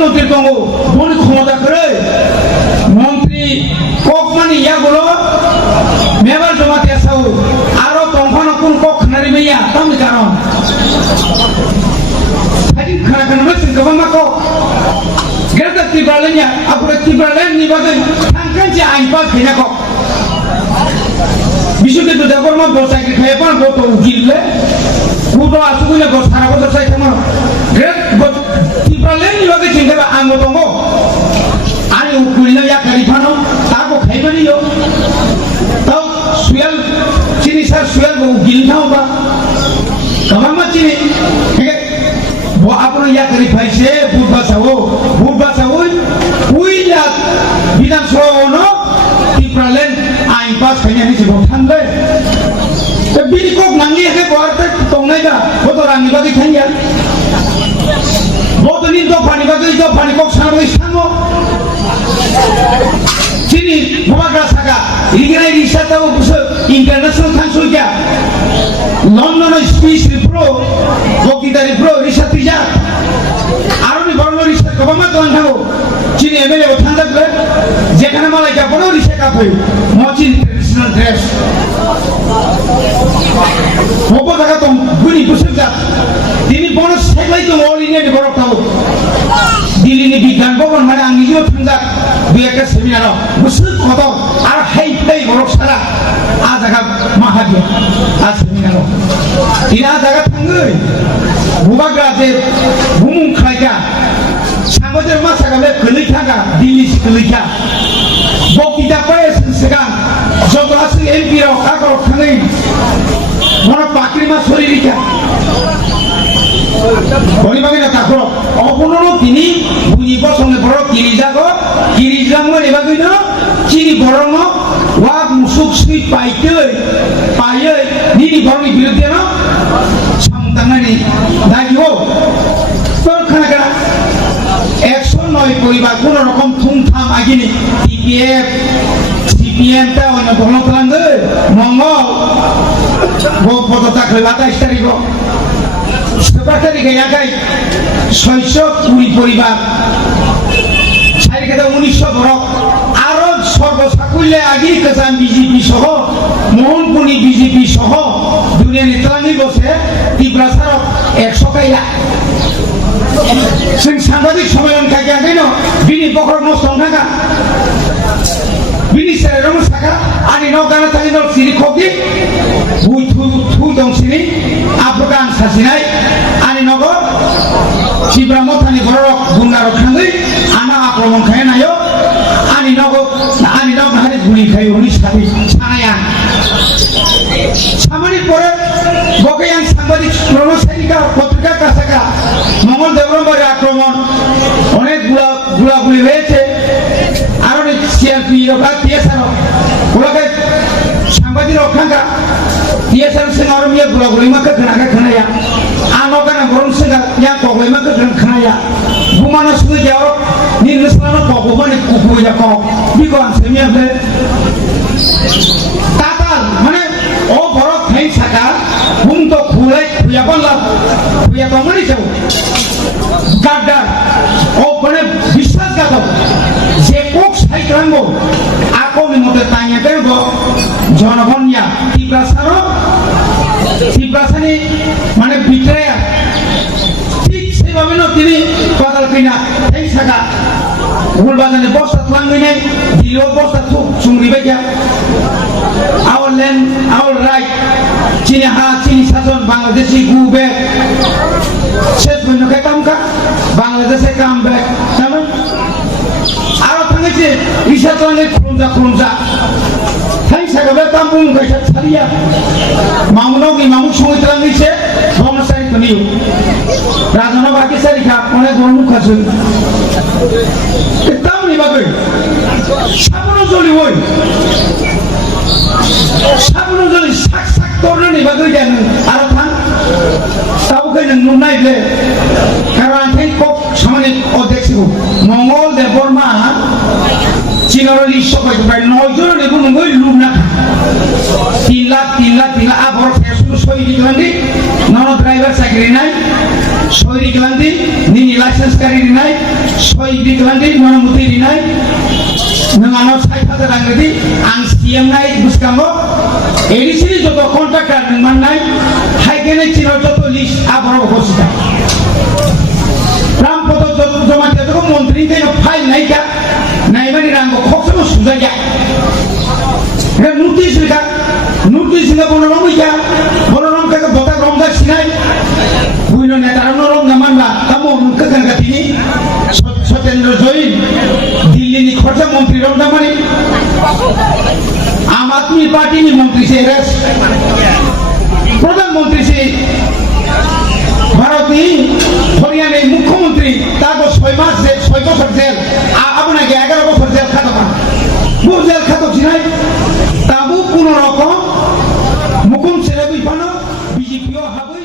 মন্ত্রী দङ বনি ক্ষমতা করে মন্ত্রী কক মানে ইয়াগুলো মেবার জমাতে আসাও আরো দংফানো কোন কক খানারি মেয়া তামনি কারণ হাজির খানা খানা মেসিন গোবাং মাকো গেরতা ত্রিপুরালেনিয়া আপুরে ত্রিপুরালেন নিবাদে থানকানছে আইন পাস খেনা কক বিশুদ্ধ দেবর মা বসাই খায় পান বতো উকিললে পুরো আসুগুনে গো সারা বছর সাই থামো গ্রেট ত্রিপুরালেন নিবাদে চিন্তা আঙ্গো দङ আনি উকুলিনা ইয়া কারিফানো তাকো খাইবানিও তাও সুয়াল চিনি সার সুয়াল গো উকিল থাও বা কামামা চিনি वो अपना या करी भाई से भूत बचाओ उइला विधान सभा नो टिप्रालेन आइन पास खाने नहीं से बहुत ठंडे तो बिल को नंगी है बाहर तक तोड़ने का वो तो रानी बाकी खाएंगे वो तो नहीं तो पानी को सामने इस्तामो चीनी बुआ का सगा इगराई रिश्ता वो कुछ इंटरनेशनल थांसो क्या लंदन स्पीच रिप्रो বক্তৃতার প্র রিসার্চ যা আরনি বড় রিসার্চ কমা তো আনবো চিনি এমএলএ ওখান থাকলে যেখানে মালাইকা বড় রিসার্চ কাপে মচিন ট্রেডিশনাল ড্রেস ওপো টাকা তো গুনি বুঝে যা তিনি বড় সেলাই তো অল ইন্ডিয়া বড় থাকো দিল্লি বিজ্ঞান ভবন মানে আঙ্গিও থাকা দুই একটা সেমিনার বুঝে কত আর হাই বড় সারা আজ জায়গা মাহাজে আজ সেমিনার তিনা জায়গা থাঙ্গই বুবাগ্রা যে বুমুং খাইকা সাগজের মাছাগালে গলই থাকা দিল্লি গলইকা বক্তৃতা করে সিগাং জগলাসি এমপি রাও কাকর থাঙ্গই মনে পাকরি মাছ শরীরিকা বলিবাগিনা কাকর অপননো তিনি বুঝি বসঙ্গে বড় কিরিজাগো এবাগিনা চিনি বড়ং ওয়াক মুসুক সুই পাইয়ে নিনি বড়নি বিরুদ্ধে না সামতাঙ্গানি দাগিও তোর খানা 109 পরিবার কোন রকম থুমথাম আগিনি সিপিএম টা অন্য বড় খালাঙ্গে মঙ্গল গো পদতা খলা 28 তারিখ সেক্রেটারি গায়াগাই 620 পরিবার সাইকেটা 1900 বড় আরো সর্বসাকুল্যে আগি কাজান বিজেপি সহ মোহনপুরি বিজেপি সহ দুনিয়া নেতানি বসে ত্রিপুরাসার 100 কাইলা जों साংবাদিক সম্মেলন খাইয়াखै न बिनि बखर नस्त थाका बिनि सेराव साका आनि न गाना थाङि न सिरि खकि बुइ थु दं सिरि आफगान सासिनाय आनि नगो सिब्रा मथानि बरक गुंगार खाङै आना आक्रमण खायनायो आनि नग हारि गुলি खायो उनि साथि सानाया सामानि परे बकेयान সাংবাদিক প্রণসারিকা পত্রিকা কাছাকা মঙ্গল দেবরমবাড়ি আক্রমণ অনেক গুলাগুলি হয়েছে আর অনেক সিআরপি বা টিএসআর ওলাকে সাংবাদিক রক্ষাঙ্গা টিএসআর সিং আর মিয়া গুলাগুলি মাকে খানায়া আনগানা গরম সিংা ইয়া কগলাই মাকে খানায়া বুমানো সুই যাও নির্দেশনা কগমানে কুকুয়া কক বিগন সেমিয়াবে তাতাল মানে ও বড় খাই থাকা বুম তো খুলাই খুয়া বললাম খুয়া তো মানে যাও গাদ্দার ও মানে বিশ্বাসঘাতক যে কোক সাইক্রাঙ্গ আকনি মতে তাইয়া দেব জনগণিয়া ত্রিপুরাসানি মানে বিক্রয়া ঠিক সেভাবে না তিনি পাতাল কিনা এই থাকা ভুল বাজানে বস্তা থাঙ্গই নাই দিলেও বস্তা থুক চুংরি বাইয়া our land, our right. Chini sajon Bangladeshi go back. Set when you come back, Bangladesh come back. Sama? Aro thangaje, isa thangai krunja. Thang sagabe tampung gaisa charia. Mamunogi mamu sungui thangai se, bong sari tuniu. Rajana baki sari ka, one gormu kasu. Ketam ni bagai. Sabono joli woi. সাবুন Jolly সাক করলে নিবা কই দেন আর থান তাও কই নং নাইলে কারণ I cock সামনে অধ্যক্ষ মঙ্গল দেববর্মা দিনের লিস্ট পাইতে প্রায় 9 জন নেব নই লুম না 3 লাখ আবার শুরু সই দিলান্দি নন ড্রাইভার চাকরি নাই সই দিলান্দি নিনি লাইসেন্স কারি নাই সই দিলান্দি নন মুতি নাই नोंनाव 60,000 रां रेडी आं सीएम नाय बुसकांगो एडिसिनि जत कन्ट्राक्टर नोंमान नाय हाइगेने चिनाव जत लिस्ट आबार बसिता रामपद जमाते तो मंत्री के फाइल नायका नायमानि रांगो खक्सनो सुजाया रे नोटिस का बनरम इया बनरम का बता रमजा सिनाय बुइनो नेतारनो रमजा मानला तामो मुखा गांगातिनि सत्येंद्र जैन दिल्ली खर्चा मंत्री रमजामानी आम आदमी पार्टी मंत्री से प्रधानमंत्री से भारत हरियाणा मुख्यमंत्री ताको 6 मास 6 बছর जेल आपना 11 বছর जेल खाटमा वो जेल खाटছিনাই ताबु কোন রকম মুকুম ছেড়ে বিপানো বিজেপিও হাবই